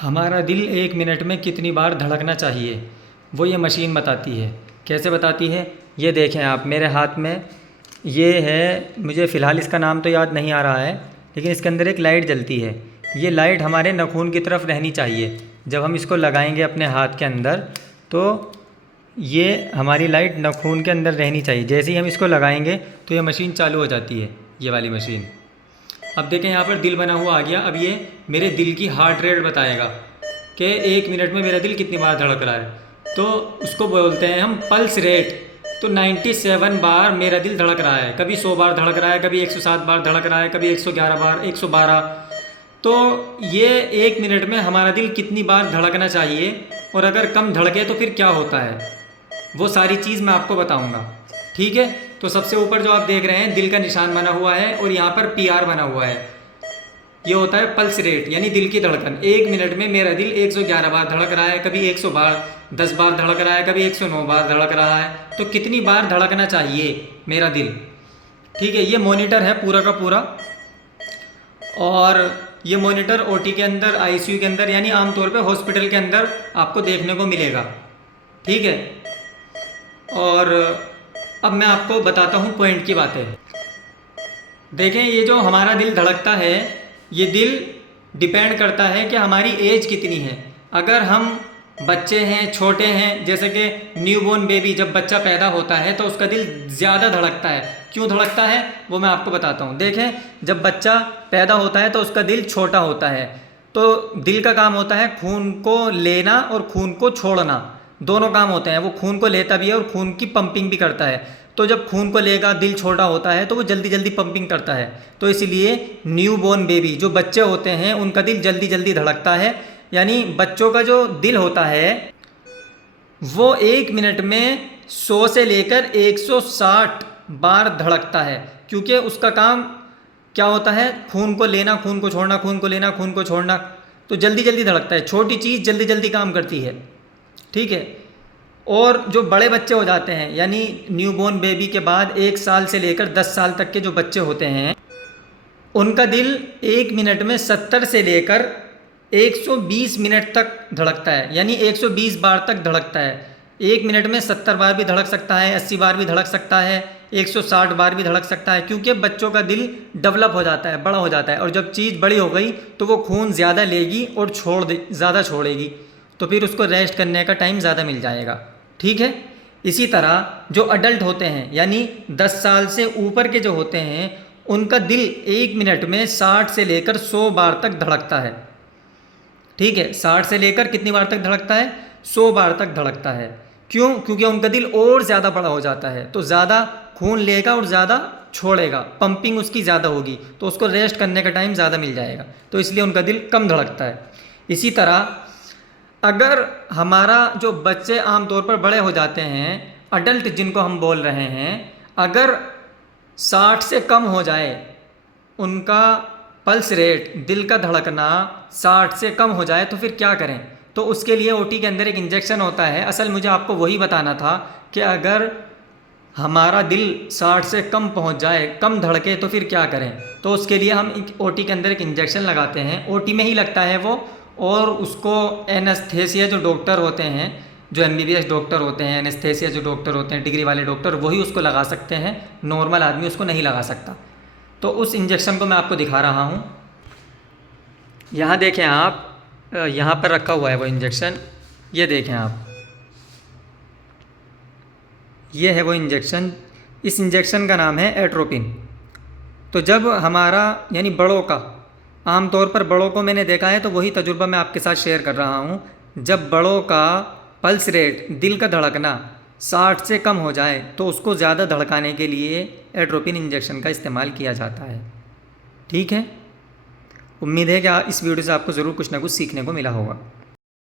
हमारा दिल 1 मिनट में कितनी बार धड़कना चाहिए वो ये मशीन बताती है। कैसे बताती है ये देखें आप मेरे हाथ में। ये है, मुझे फ़िलहाल इसका नाम तो याद नहीं आ रहा है, लेकिन इसके अंदर एक लाइट जलती है। ये लाइट हमारे नाखून की तरफ रहनी चाहिए। जब हम इसको लगाएंगे अपने हाथ के अंदर तो ये हमारी लाइट नाखून के अंदर रहनी चाहिए। जैसे ही हम इसको लगाएंगे तो ये मशीन चालू हो जाती है, ये वाली मशीन। अब देखें यहाँ पर दिल बना हुआ आ गया। अब ये मेरे दिल की हार्ट रेट बताएगा कि 1 मिनट में मेरा दिल कितनी बार धड़क रहा है। तो उसको बोलते हैं हम पल्स रेट। तो 97 बार मेरा दिल धड़क रहा है। कभी 100 बार धड़क रहा है, कभी 107 बार धड़क रहा है, कभी 111 बार, 112। तो ये 1 मिनट में हमारा दिल कितनी बार धड़कना चाहिए, और अगर कम धड़के तो फिर क्या होता है, वो सारी चीज़ मैं आपको बताऊंगा। ठीक है। तो सबसे ऊपर जो आप देख रहे हैं दिल का निशान बना हुआ है और यहाँ पर PR बना हुआ है। ये होता है पल्स रेट, यानी दिल की धड़कन। 1 मिनट में मेरा दिल 111 बार धड़क रहा है, कभी 110 बार धड़क रहा है, कभी 109 बार धड़क रहा है। तो कितनी बार धड़कना चाहिए मेरा दिल। ठीक है। ये मॉनिटर है पूरा का पूरा, और ये मॉनिटर OT के अंदर, ICU के अंदर, यानी आमतौर पे हॉस्पिटल के अंदर आपको देखने को मिलेगा। ठीक है। और अब मैं आपको बताता हूँ पॉइंट की बातें। देखें, ये जो हमारा दिल धड़कता है, ये दिल डिपेंड करता है कि हमारी एज कितनी है। अगर हम बच्चे हैं, छोटे हैं, जैसे कि न्यूबॉर्न बेबी, जब बच्चा पैदा होता है तो उसका दिल ज़्यादा धड़कता है। क्यों धड़कता है वो मैं आपको बताता हूँ। देखें, जब बच्चा पैदा होता है तो उसका दिल छोटा होता है। तो दिल का काम होता है खून को लेना और खून को छोड़ना, दोनों काम होते हैं। वो खून को लेता भी है और खून की पंपिंग भी करता है। तो जब खून को लेगा, दिल छोटा होता है तो वो जल्दी जल्दी पंपिंग करता है। तो इसलिए न्यूबॉर्न बेबी, जो बच्चे होते हैं, उनका दिल जल्दी जल्दी धड़कता है। यानी बच्चों का जो दिल होता है वो 1 मिनट में 100 से लेकर 160 बार धड़कता है, क्योंकि उसका काम क्या होता है, खून को लेना, खून को छोड़ना, खून को लेना, खून को छोड़ना। तो जल्दी जल्दी धड़कता है, छोटी चीज़ जल्दी जल्दी काम करती है। ठीक है। और जो बड़े बच्चे हो जाते हैं, यानी न्यूबॉर्न बेबी के बाद 1 साल से लेकर 10 साल तक के जो बच्चे होते हैं, उनका दिल 1 मिनट में 70 से लेकर 120 मिनट तक धड़कता है, यानी 120 बार तक धड़कता है। 1 मिनट में 70 बार भी धड़क सकता है, 80 बार भी धड़क सकता है, 160 बार भी धड़क सकता है, क्योंकि बच्चों का दिल डेवलप हो जाता है, बड़ा हो जाता है। और जब चीज़ बड़ी हो गई तो वो खून ज़्यादा लेगी और ज़्यादा छोड़ेगी, तो फिर उसको रेस्ट करने का टाइम ज़्यादा मिल जाएगा। ठीक है। इसी तरह जो अडल्ट होते हैं, यानी 10 साल से ऊपर के जो होते हैं, उनका दिल 1 मिनट में 60 से लेकर 100 बार तक धड़कता है। ठीक है। 60 से लेकर कितनी बार तक धड़कता है, 100 बार तक धड़कता है। क्यों? क्योंकि उनका दिल और ज़्यादा बड़ा हो जाता है, तो ज़्यादा खून लेगा और ज़्यादा छोड़ेगा, पंपिंग उसकी ज़्यादा होगी, तो उसको रेस्ट करने का टाइम ज़्यादा मिल जाएगा, तो इसलिए उनका दिल कम धड़कता है। इसी तरह अगर हमारा जो बच्चे आमतौर पर बड़े हो जाते हैं, अडल्ट जिनको हम बोल रहे हैं, अगर 60 से कम हो जाए उनका पल्स रेट, दिल का धड़कना 60 से कम हो जाए, तो फिर क्या करें। तो उसके लिए OT के अंदर एक इंजेक्शन होता है। असल मुझे आपको वही बताना था कि अगर हमारा दिल 60 से कम पहुंच जाए, कम धड़के, तो फिर क्या करें। तो उसके लिए हम OT के अंदर एक इंजेक्शन लगाते हैं। OT में ही लगता है वो, और उसको एनेस्थेसिया जो डॉक्टर होते हैं, जो MBBS डॉक्टर होते हैं, एनेस्थेसिया जो डॉक्टर होते हैं, डिग्री वाले डॉक्टर, वही उसको लगा सकते हैं। नॉर्मल आदमी उसको नहीं लगा सकता। तो उस इंजेक्शन को मैं आपको दिखा रहा हूँ। यहाँ देखें आप, यहाँ पर रखा हुआ है वो इंजेक्शन। ये देखें आप, ये है वो इंजेक्शन। इस इंजेक्शन का नाम है एट्रोपिन। तो जब हमारा, यानी बड़ों का, आमतौर पर बड़ों को मैंने देखा है, तो वही तजुर्बा मैं आपके साथ शेयर कर रहा हूँ। जब बड़ों का पल्स रेट, दिल का धड़कना 60 से कम हो जाए, तो उसको ज़्यादा धड़काने के लिए एट्रोपिन इंजेक्शन का इस्तेमाल किया जाता है। ठीक है। उम्मीद है कि इस वीडियो से आपको ज़रूर कुछ ना कुछ सीखने को मिला होगा।